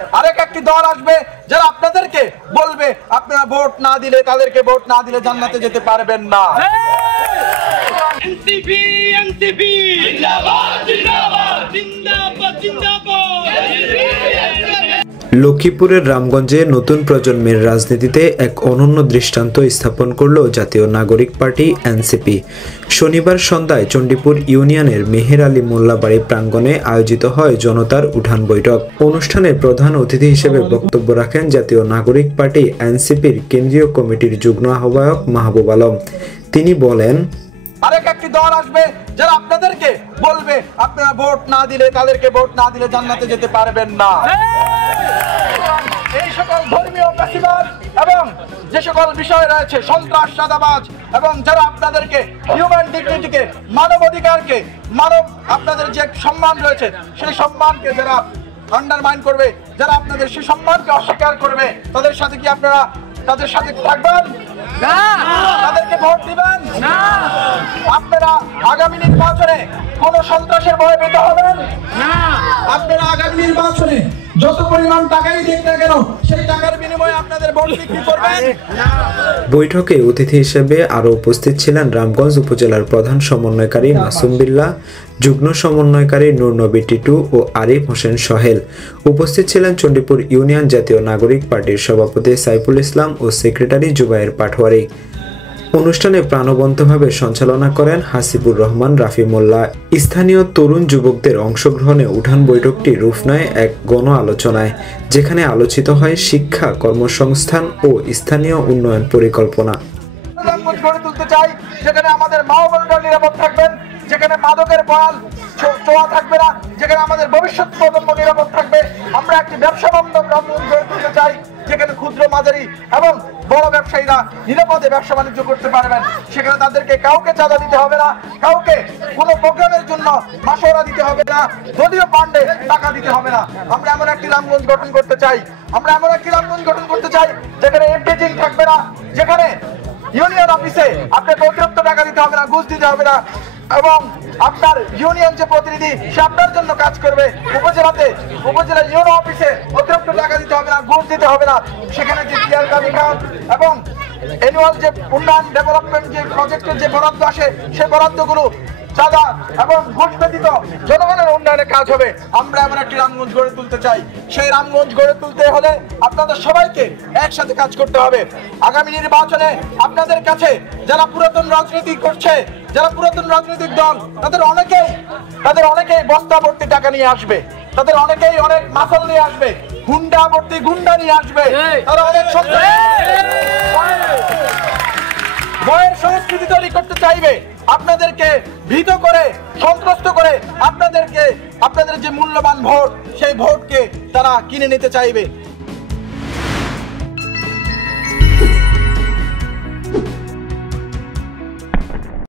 আরেক একটি দল আসবে যারা আপনাদেরকে বলবে আপনারা ভোট না দিলে, তাদেরকে ভোট না দিলে জান্নাতে যেতে পারবেন না। এনসিপি এনসিপি জিন্দাবাদ জিন্দাবাদ জিন্দাবাদ জিন্দাবাদ। লক্ষ্মীপুরের রামগঞ্জে নতুন প্রজন্মের রাজনীতিতে এক অনন্য দৃষ্টান্ত স্থাপন করল জাতীয় নাগরিক পার্টি এনসিপি। শনিবার সন্ধ্যায় চণ্ডীপুর ইউনিয়নের মেহের আলী মোল্লাবাড়ি প্রাঙ্গণে আয়োজিত হয় জনতার উঠান বৈঠক। অনুষ্ঠানে প্রধান অতিথি হিসেবে বক্তব্য রাখেন জাতীয় নাগরিক পার্টি এনসিপির কেন্দ্রীয় কমিটির যুগ্ম আহ্বায়ক মাহবুব আলম। তিনি বলেন, আরেক একটি দল আসবে যারা আপনাদেরকে বলবে আপনারা ভোট না দিলে, তাদেরকে ভোট না দিলে জান্নাতে যেতে পারবেন না। এই সকল ধর্মীয় ফ্যাসিবাদ এবং যে সকল বিষয় রয়েছে সন্ত্রাস, চাঁদাবাজ এবং যারা আপনাদেরকে হিউম্যান ডিগনিটিকে, মানবাধিকারকে, আপনাদের যে সম্মান রয়েছে সেই সম্মানকে যারা আন্ডারমাইন করবে, যারা আপনাদের সেই সম্মানকে অস্বীকার করবে, তাদের সাথে কি আপনারা তাদের সাথে থাকবেন? না। তাদেরকে ভোট দিবেন? না। আপনারা আগামী নির্বাচনে কোন সন্ত্রাসের ভয় পেতে হবেন না। আপনারা আগামী নির্বাচনে যত পরিমাণ টাকাই দিক না কেন সেই টাকার বিনিময়ে আপনাদের ভোট বিক্রি করবেন না। বৈঠকে অতিথি হিসেবে আরও উপস্থিত ছিলেন রামগঞ্জ উপজেলার প্রধান সমন্বয়কারী মাসুম বিল্লাহ, যুগ্ম সমন্বয়কারী নূর নবী টিটু ও আরিফ হোসেন সোহেল। উপস্থিত ছিলেন চণ্ডীপুর ইউনিয়ন জাতীয় নাগরিক পার্টির সভাপতি সাইফুল ইসলাম ও সেক্রেটারি জুবায়ের পাটোয়ারি। অনুষ্ঠানে প্রাণবন্তভাবে সঞ্চালনা করেন হাসিবুর রহমান রাফি মোল্লা। স্থানীয় তরুণ যুবকদের অংশগ্রহণে উঠান বৈঠকটি রূপ নেয় এক গণ আলোচনায়, যেখানে আলোচিত হয় শিক্ষা, কর্মসংস্থান ও স্থানীয় উন্নয়ন পরিকল্পনা। গড়ে তুলতে চাই যেখানে আমাদের মা ও বোনেরা নিরাপদ থাকবেন, যেখানে মাদকের বয়াল ছোঁয়া থাকবে না, যেখানে আমাদের ভবিষ্যৎ প্রজন্ম নিরাপদ থাকবে। আমরা একটি ব্যবসা বান্ধব রামগঞ্জ গড়ে তুলতে চাই যেখানে ক্ষুদ্র, মাঝারি এবং বড় ব্যবসায়ীরা নিরাপদে ব্যবসা বাণিজ্য করতে পারবেন। সেখানে তাদেরকে কাউকে চাঁদা দিতে হবে না, কাউকে কোনো প্রোগ্রামের জন্য মাসোয়ারা দিতে হবে না, দলীয় ফান্ডে টাকা দিতে হবে না। আমরা এমন একটি রামগঞ্জ গঠন করতে চাই, যেখানে এমপিজিং থাকবে না, যেখানে ইউনিয়ন অফিসে আপনাকে অতিরিক্ত টাকা দিতে হবে না, ঘুষ দিতে হবে না, এবং আপনার ইউনিয়ন যে প্রতিনিধি সে আপনার জন্য কাজ করবে। উপজেলা ইউনো অফিসে অতিরিক্ত টাকা দিতে হবে না, ঘুষ দিতে হবে না। সেখানে যে পিয়ার কামিকান এবং অ্যানুয়াল যে উন্নয়ন ডেভেলপমেন্ট যে প্রজেক্টের যে বরাদ্দ আসে সেই বরাদ্দগুলো চাঁদা এবং ঘুষ ব্যতীত জনগণের উন্নয়নের কাজ হবে। আমরা এমন একটি রামগঞ্জ গড়ে তুলতে চাই। সেই রামগঞ্জ গড়ে তুলতে হলে আপনাদের সবাইকে একসাথে কাজ করতে হবে। আগামী নির্বাচনে আপনাদের কাছে যারা পুরাতন রাজনীতি করছে, যারা পুরাতন রাজনৈতিক দল, তাদের অনেকেই বস্তা ভর্তি টাকা নিয়ে আসবে, তাদের অনেকেই অনেক মাসল নিয়ে আসবে, গুন্ডা ভর্তি গুন্ডা নিয়ে আসবে, তারা অনেক ভয়ের সংস্কৃতি তৈরি করতে চাইবে, আপনাদেরকে ভীত করে, সন্ত্রস্ত করে আপনাদের যে মূল্যবান ভোট সেই ভোটকে তারা কিনে নিতে চাইবে।